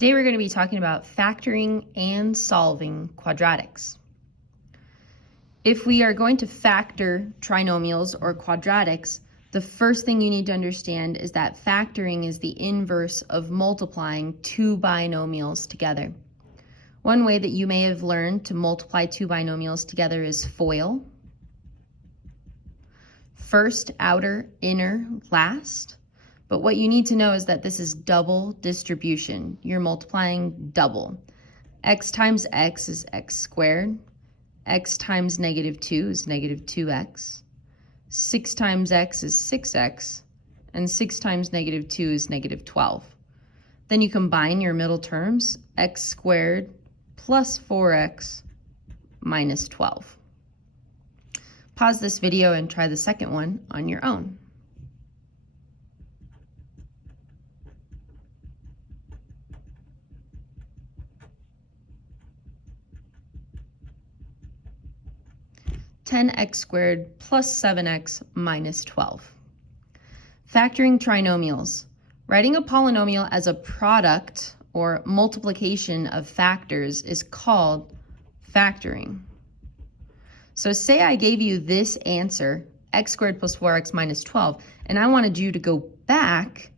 Today we're going to be talking about factoring and solving quadratics. If we are going to factor trinomials or quadratics, the first thing you need to understand is that factoring is the inverse of multiplying two binomials together. One way that you may have learned to multiply two binomials together is FOIL. First, outer, inner, last. But what you need to know is that this is double distribution. You're multiplying double. X times x is x squared. X times -2 is -2x. 6 times x is 6x. And 6 times -2 is -12. Then you combine your middle terms, x squared plus 4x minus 12. Pause this video and try the second one on your own. (10x squared plus 7x minus 12). Factoring trinomials. Writing a polynomial as a product or multiplication of factors is called factoring. So say I gave you this answer, x squared plus 4x minus 12, and I wanted you to go back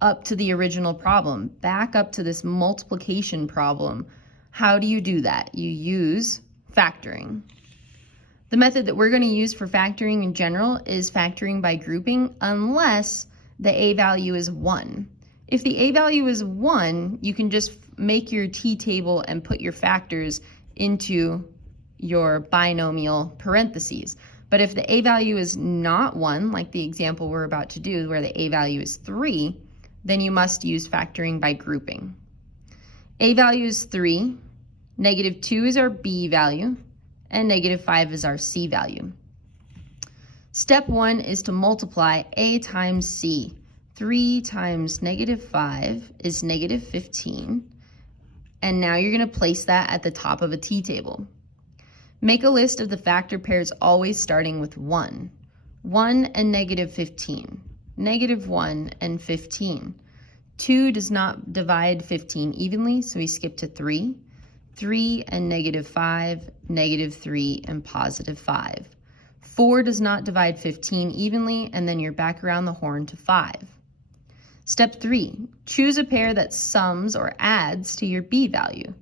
up to the original problem, back up to this multiplication problem. How do you do that? You use factoring. The method that we're going to use for factoring in general is factoring by grouping, unless the a value is 1. If the a value is 1, you can just make your t-table and put your factors into your binomial parentheses. But if the a value is not 1, like the example we're about to do where the a value is 3, then you must use factoring by grouping. A value is 3, -2 is our b value, and -5 is our c value. Step 1 is to multiply a times c. 3 times -5 is -15, and now you're going to place that at the top of a t-table. Make a list of the factor pairs always starting with 1. 1 and -15. -1 and 15. 2 does not divide 15 evenly, so we skip to 3. 3 and -5, -3 and +5. 4 does not divide 15 evenly, and then you're back around the horn to 5. Step 3, choose a pair that sums or adds to your b value.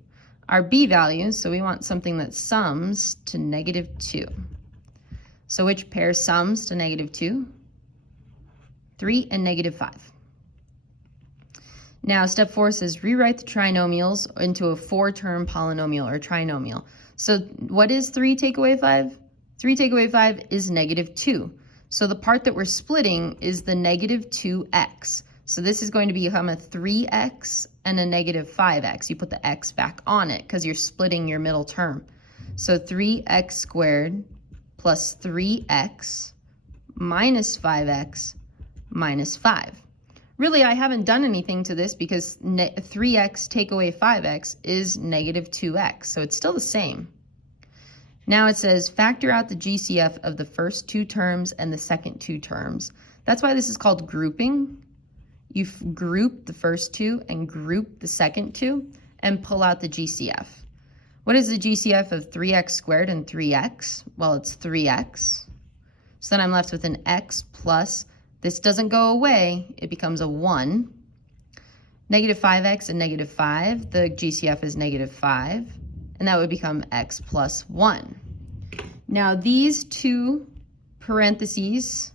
Our b value, so we want something that sums to -2. So which pair sums to -2? 3 and -5. Now, step 4 says rewrite the trinomials into a 4-term polynomial or trinomial. So what is 3 take away 5? 3 take away 5 is -2. So the part that we're splitting is the -2x. So this is going to become a 3x and a -5x. You put the x back on it because you're splitting your middle term. So 3x squared plus 3x minus 5x minus 5. Really, I haven't done anything to this because 3x take away 5x is -2x, so it's still the same. Now it says factor out the GCF of the first 2 terms and the second 2 terms. That's why this is called grouping. You group the first 2 and group the second 2 and pull out the GCF. What is the GCF of 3x squared and 3x? Well, it's 3x. So then I'm left with an x plus, this doesn't go away, it becomes a 1. -5x and -5, the GCF is -5, and that would become x plus 1. Now these 2 parentheses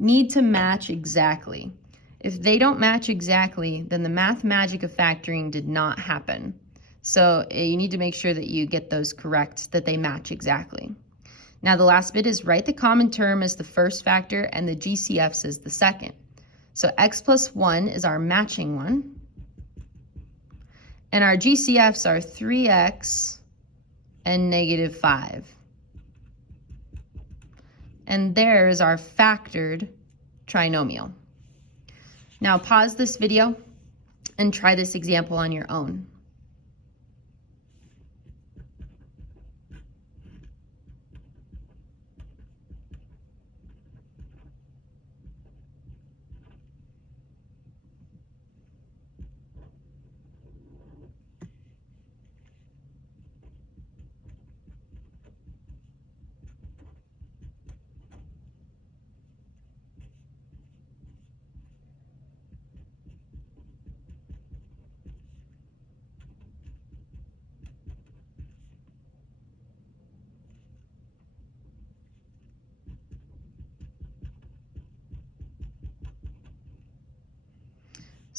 need to match exactly. If they don't match exactly, then the math magic of factoring did not happen. So you need to make sure that you get those correct, that they match exactly. Now the last bit is write the common term as the first factor and the GCFs as the second. So x plus 1 is our matching one. And our GCFs are 3x and -5. And there is our factored trinomial. Now pause this video and try this example on your own.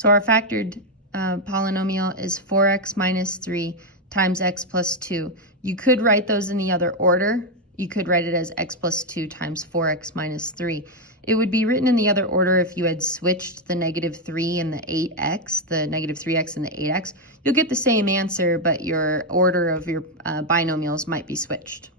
So our factored polynomial is 4x minus 3 times x plus 2. You could write those in the other order. You could write it as x plus 2 times 4x minus 3. It would be written in the other order if you had switched the negative 3 and the 8x, the negative 3x and the 8x. You'll get the same answer, but your order of your binomials might be switched.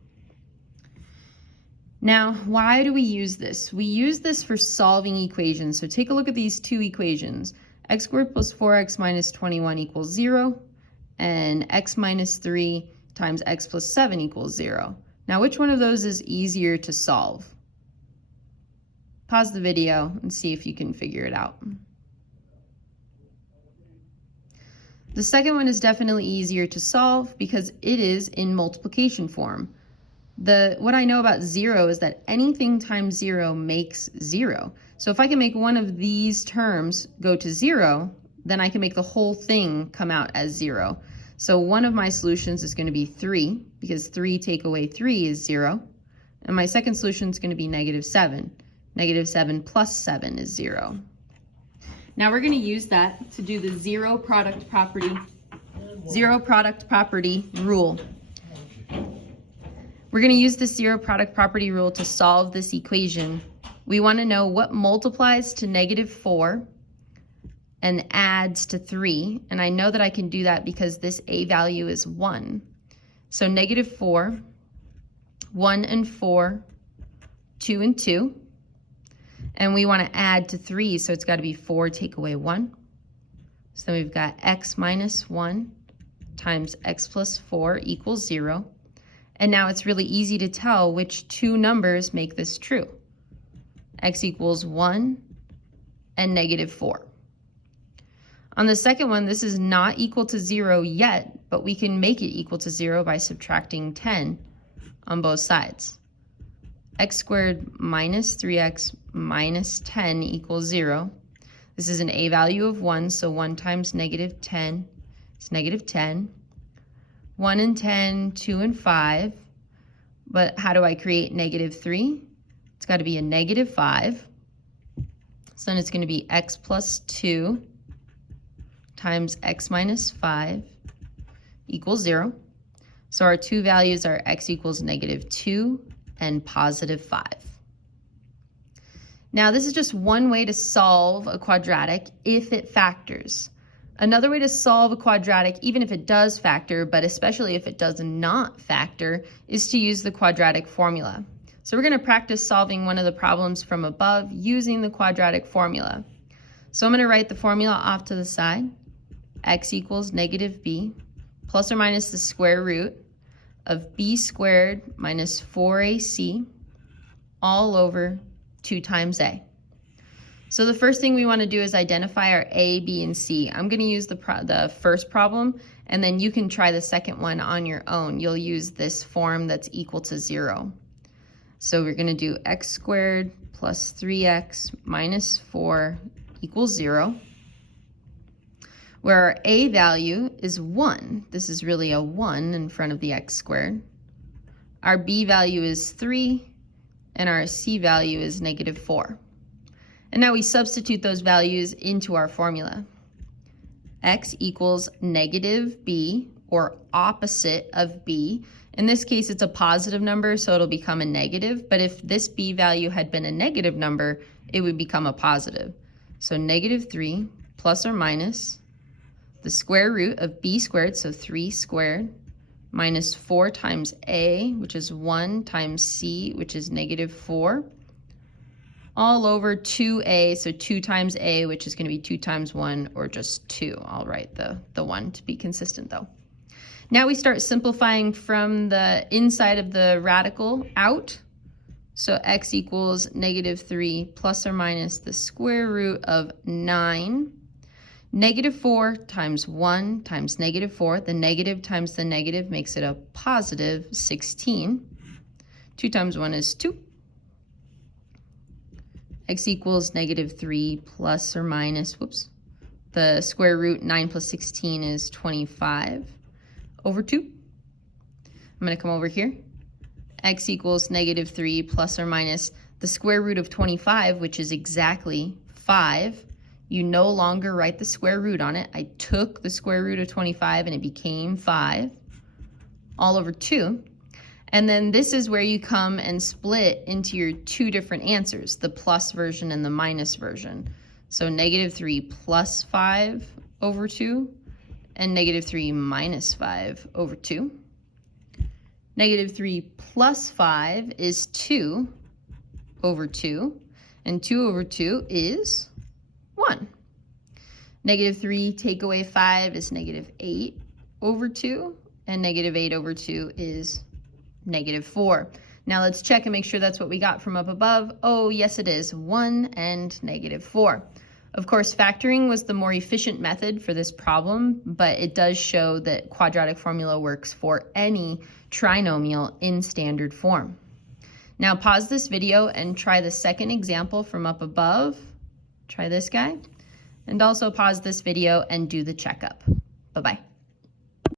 Now, why do we use this? We use this for solving equations. So take a look at these two equations. X squared plus 4x minus 21 equals 0, and x minus 3 times x plus 7 equals 0. Now, which one of those is easier to solve? Pause the video and see if you can figure it out. The second one is definitely easier to solve because it is in multiplication form. What I know about 0 is that anything times 0 makes 0. So if I can make one of these terms go to 0, then I can make the whole thing come out as 0. So one of my solutions is going to be 3, because 3 take away 3 is 0. And my second solution is going to be negative 7. Negative 7 plus 7 is 0. Now we're going to use that to do the zero product property rule. We're going to use the zero product property rule to solve this equation. We want to know what multiplies to negative 4 and adds to 3. And I know that I can do that because this a value is 1. So negative 4, 1 and 4, 2 and 2. And we want to add to 3, so it's got to be 4 take away 1. So we've got x minus 1 times x plus 4 equals 0. And now it's really easy to tell which two numbers make this true. X equals 1 and negative 4. On the second one, this is not equal to 0 yet, but we can make it equal to 0 by subtracting 10 on both sides. X squared minus 3x minus 10 equals 0. This is an a value of 1, so 1 times negative 10 is negative 10. 1 and 10, 2 and 5. But how do I create negative 3? It's got to be a negative 5. So then it's going to be x plus 2 times x minus 5 equals 0. So our two values are x equals negative 2 and positive 5. Now this is just one way to solve a quadratic if it factors. Another way to solve a quadratic, even if it does factor, but especially if it does not factor, is to use the quadratic formula. So we're going to practice solving one of the problems from above using the quadratic formula. So I'm going to write the formula off to the side. X equals negative b plus or minus the square root of b squared minus 4ac all over 2 times a. So the first thing we want to do is identify our a, b, and c. I'm going to use the first problem, and then you can try the second one on your own. You'll use this form that's equal to 0. So we're going to do x squared plus 3x minus 4 equals 0. Where our a value is 1. This is really a 1 in front of the x squared. Our b value is 3, and our c value is negative 4. And now we substitute those values into our formula. X equals negative b, or opposite of b. In this case, it's a positive number, so it'll become a negative. But if this b value had been a negative number, it would become a positive. So negative 3 plus or minus the square root of b squared, so 3 squared, minus 4 times a, which is 1, times c, which is negative 4, all over 2a, so 2 times a, which is going to be 2 times 1, or just 2. I'll write the 1 to be consistent, though. Now we start simplifying from the inside of the radical out. So x equals negative 3 plus or minus the square root of 9. Negative 4 times 1 times negative 4. The negative times the negative makes it a positive 16. 2 times 1 is 2. X equals negative 3 plus or minus, the square root 9 plus 16 is 25 over 2. I'm going to come over here. X equals negative 3 plus or minus the square root of 25, which is exactly 5. You no longer write the square root on it. I took the square root of 25 and it became 5 all over 2. And then this is where you come and split into your two different answers, the plus version and the minus version. So negative 3 plus 5 over 2 and negative 3 minus 5 over 2. Negative 3 plus 5 is 2 over 2, and 2 over 2 is 1. Negative 3 take away 5 is negative 8 over 2, and negative 8 over 2 is negative 4. Now let's check and make sure that's what we got from up above. Oh, yes it is, 1 and negative 4. Of course, factoring was the more efficient method for this problem, but it does show that quadratic formula works for any trinomial in standard form. Now pause this video and try the second example from up above. Try this guy. And also pause this video and do the checkup. Bye-bye.